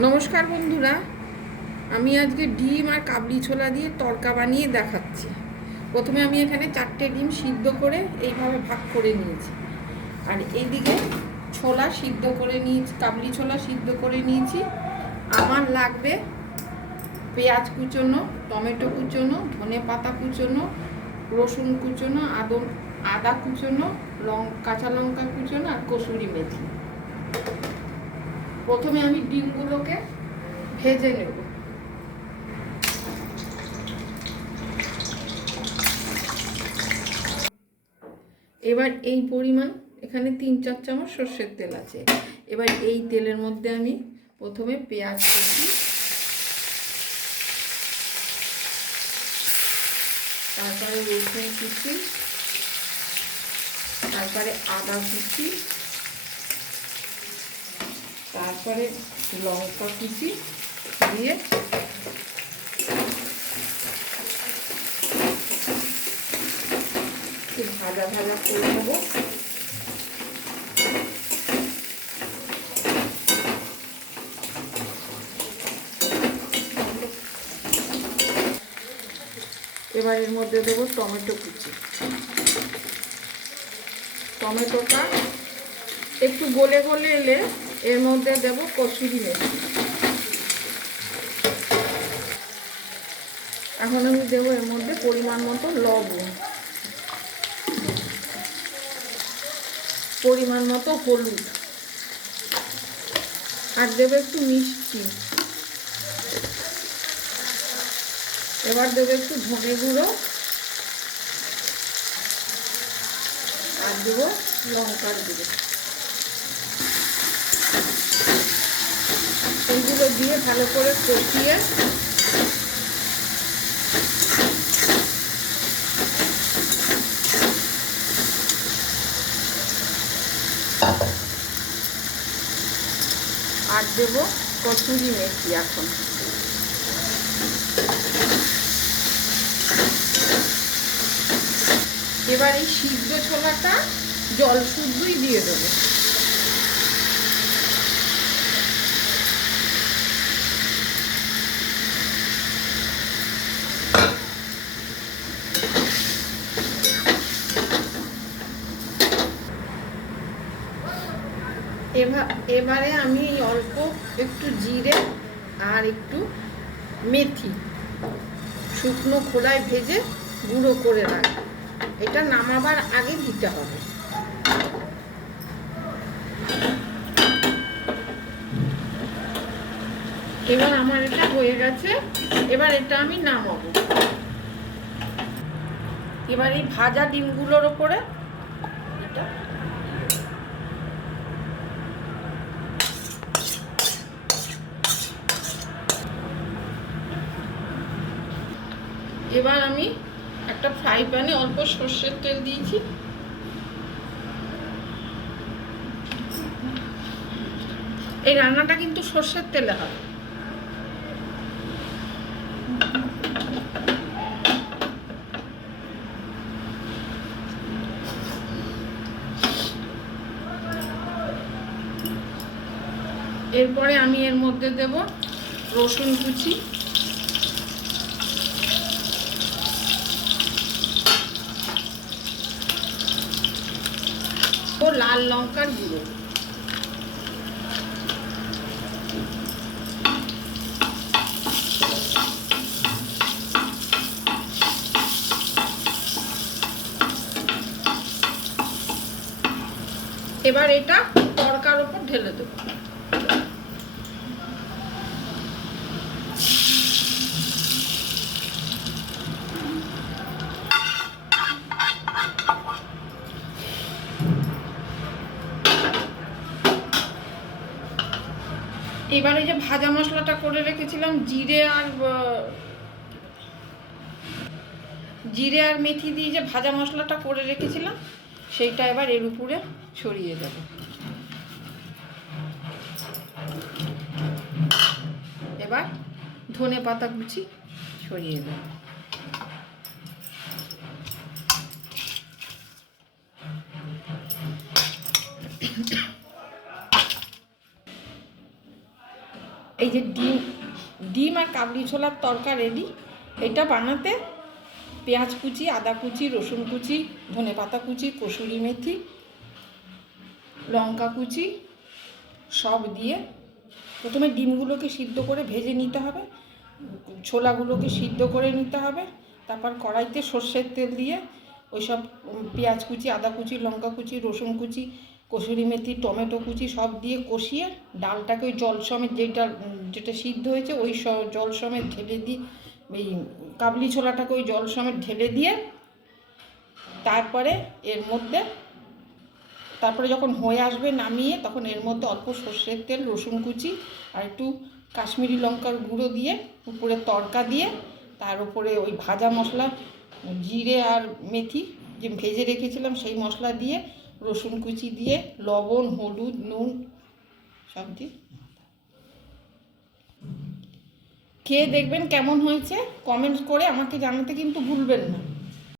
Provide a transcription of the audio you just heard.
নমস্কার বন্ধুরা, আমি আজকে ডিম আর কাবলি ছোলা দিয়ে তড়কা বানিয়ে দেখাচ্ছি। প্রথমে আমি এখানে 4টে ডিম সিদ্ধ করে এইভাবে ভাগ করে নিয়েছি, আর এইদিকে ছোলা সিদ্ধ করে নিয়েছি, কাবলি ছোলা সিদ্ধ করে নিয়েছি। আমার লাগবে পেঁয়াজ কুচোনো, টমেটো কুচোনো, ধনে পাতা কুচোনো, রসুন কুচোনো, আদা কুচোনো, কাঁচা লঙ্কা কুচোনো আর কসুরি মেথি। প্রথমে আমি ডিমগুলোকে ভেজে নেব। এবার এই পরিমাণ, এখানে 3-4 চামচ সর্ষের তেল আছে। এবার এই তেলের মধ্যে আমি প্রথমে পেঁয়াজ কুচি, তারপরে রসুন কুচি, তারপরে আদা কুচি, তারপরে লঙ্কা কুচি দিয়ে একটু ভাজা ভাজা করে নেব। এবার এর মধ্যে দেবো টমেটো কুচি। টমেটোটা একটু গলে গলে এলে এর মধ্যে দেব কসুরি মেথি। এখন আমি দেবো এর মধ্যে পরিমাণ মতো লবণ, পরিমাণ মতো হলুদ, আর দেবো একটু মিষ্টি। এবার দেবো একটু ধনে গুঁড়ো, আর দেবো লঙ্কার গুঁড়ো। এইগুলো দিয়ে ভালো করে কষিয়ে আর দেবো কসুরি মেথি। এখন এবার এই সিদ্ধ ছোলাটা জল শুদ্ধই দিয়ে দেবো। এবারে আমি অল্প একটু জিরে আর একটু মেথি শুকনো খোলায় ভেজে গুঁড়ো করে রাখি, এটা নামাবার আগে দিতে হবে। এবার আমার এটা হয়ে গেছে, এবার এটা আমি নামাবো। এবার এই ভাজা ডিমগুলোর ওপরে এটা এবার আমি একটা ফ্রাই প্যানে অল্প সর্ষের তেল দিয়েছি। এই রান্নাটা কিন্তু সর্ষের তেলে হয়। এরপরে আমি এর মধ্যে দেব রসুন কুচি, ও লাল লঙ্কার গুঁড়ো। এবার এটা তড়কার উপর ঢেলে দেবো। এবারে যে ভাজা মশলাটা করে রেখেছিলাম, জিরে আর মেথি দিয়ে যে ভাজা মশলাটা করে রেখেছিলাম, সেইটা এবার এর উপরে ছড়িয়ে দেব। এবার ধনে পাতা কুচি ছড়িয়ে দেব। এই যে ডিম আর কাবলি ছোলার তরকা রেডি। এটা বানাতে পেঁয়াজ কুচি, আদা কুচি, রসুন কুচি, ধনেপাতা কুচি, কসুরি মেথি, লঙ্কা কুচি সব দিয়ে প্রথমে ডিমগুলোকে সিদ্ধ করে ভেজে নিতে হবে, ছোলাগুলোকে সিদ্ধ করে নিতে হবে, তারপর কড়াইতে সর্ষের তেল দিয়ে ওই সব পেঁয়াজ কুচি, আদা কুচি, লঙ্কা কুচি, রসুন কুচি, কসুরি মেথি, টমেটো কুচি সব দিয়ে কষিয়ে ডালটাকে ওই জল সমেত যেটা সিদ্ধ হয়েছে ওই জল সমেত ঢেলে দিয়ে, এই কাবলি ছোলাটাকে ওই জল সমেত ঢেলে দিয়ে তারপরে যখন হয়ে আসবে নামিয়ে তখন এর মধ্যে অল্প সর্ষের তেল, রসুন কুচি আর একটু কাশ্মীরি লঙ্কার গুঁড়ো দিয়ে উপরে তড়কা দিয়ে তার উপরে ওই ভাজা মশলা জিরে আর মেথি যে ভেজে রেখেছিলাম সেই মশলা দিয়ে, রসুন কুচি দিয়ে, লবণ, হলুদ, নুন সব দিয়ে খেয়ে দেখবেন কেমন হয়েছে। কমেন্টস করে আমাকে জানাতে কিন্তু ভুলবেন না।